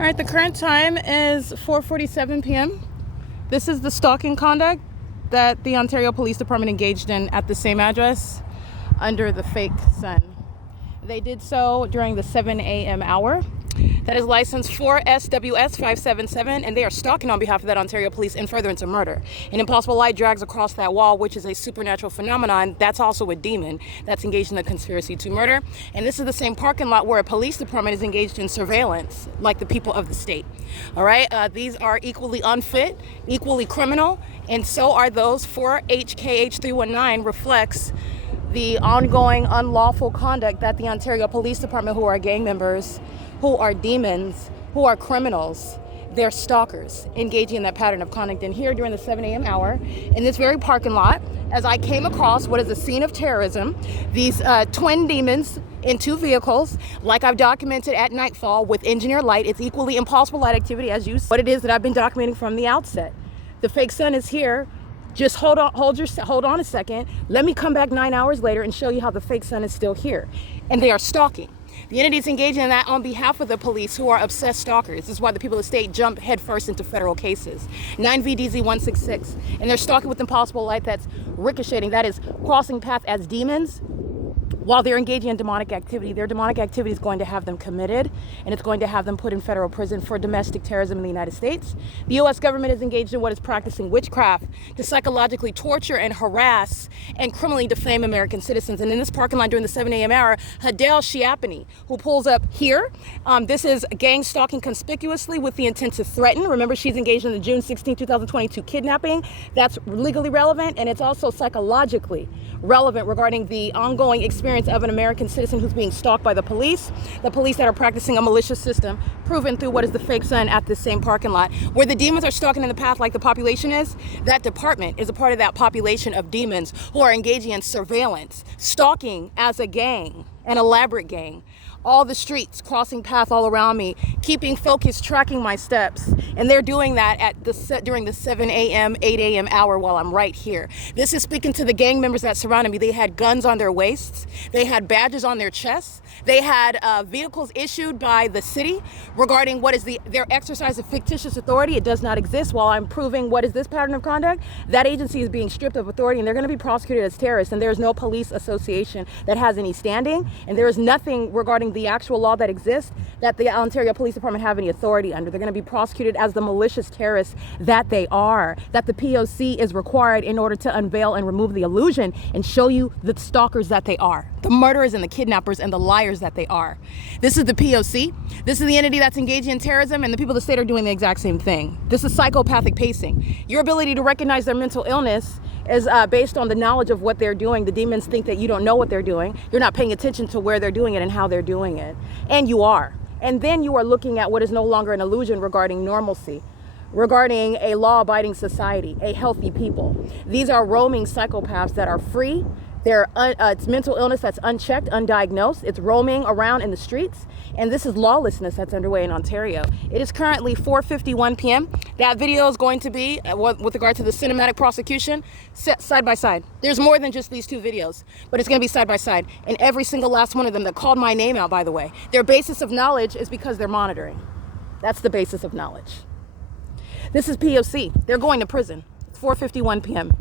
All right, the current time is 4:47 p.m. This is the stalking conduct that the Ontario Police Department engaged in at the same address under the fake sun. They did so during the 7 a.m. hour. That is license 4SWS577, and they are stalking on behalf of that Ontario Police in furtherance of murder. An impossible light drags across that wall, which is a supernatural phenomenon. That's also a demon that's engaged in the conspiracy to murder. And this is the same parking lot where a police department is engaged in surveillance, like the people of the state. All right, these are equally unfit, equally criminal, and so are those. 4HKH319 reflects the ongoing unlawful conduct that the Ontario Police Department, who are gang members, who are demons, who are criminals, they're stalkers engaging in that pattern of conduct. And here during the 7 a.m. hour, in this very parking lot, as I came across what is a scene of terrorism, these twin demons in two vehicles, like I've documented at nightfall with engineer light. It's equally impossible light activity as you see. What it is that I've been documenting from the outset. The fake sun is here. Just hold on a second. Let me come back 9 hours later and show you how the fake sun is still here. And they are stalking. The entity is engaging in that on behalf of the police, who are obsessed stalkers. This is why the people of the state jump headfirst into federal cases. 9VDZ166. And they're stalking with impossible light that's ricocheting. That is crossing paths as demons. While they're engaging in demonic activity, their demonic activity is going to have them committed, and it's going to have them put in federal prison for domestic terrorism in the United States. The U.S. government is engaged in what is practicing witchcraft to psychologically torture and harass and criminally defame American citizens. And in this parking lot during the 7 a.m. hour, Hadel Shiapani, who pulls up here, this is gang stalking conspicuously with the intent to threaten. Remember, she's engaged in the June 16, 2022 kidnapping. That's legally relevant, and it's also psychologically relevant regarding the ongoing experience of an American citizen who's being stalked by the police that are practicing a malicious system proven through what is the fake sun at this same parking lot. Where the demons are stalking in the path like the population is, that department is a part of that population of demons who are engaging in surveillance, stalking as a gang, an elaborate gang. All the streets, crossing paths all around me, keeping focus, tracking my steps. And they're doing that during the 7 a.m., 8 a.m. hour while I'm right here. This is speaking to the gang members that surrounded me. They had guns on their waists. They had badges on their chests. They had vehicles issued by the city regarding what is their exercise of fictitious authority. It does not exist. While I'm proving what is this pattern of conduct, that agency is being stripped of authority, and they're going to be prosecuted as terrorists. And there is no police association that has any standing, and there is nothing regarding the actual law that exists that the Ontario Police Department have any authority under. They're going to be prosecuted as the malicious terrorists that they are, that the P.O.C. is required in order to unveil and remove the illusion and show you the stalkers that they are, the murderers and the kidnappers and the liars that they are. This is the P.O.C. This is the entity that's engaging in terrorism, and the people of the state are doing the exact same thing. This is psychopathic pacing. Your ability to recognize their mental illness is based on the knowledge of what they're doing. The demons think that you don't know what they're doing. You're not paying attention to where they're doing it and how they're doing it. And you are. And then you are looking at what is no longer an illusion regarding normalcy, regarding a law-abiding society, a healthy people. These are roaming psychopaths that are free. It's mental illness that's unchecked, undiagnosed. It's roaming around in the streets. And this is lawlessness that's underway in Ontario. It is currently 4:51 p.m. That video is going to be, with regard to the cinematic prosecution, side by side. There's more than just these two videos, but it's going to be side by side. And every single last one of them that called my name out, by the way, their basis of knowledge is because they're monitoring. That's the basis of knowledge. This is P.O.C. They're going to prison. It's 4:51 p.m.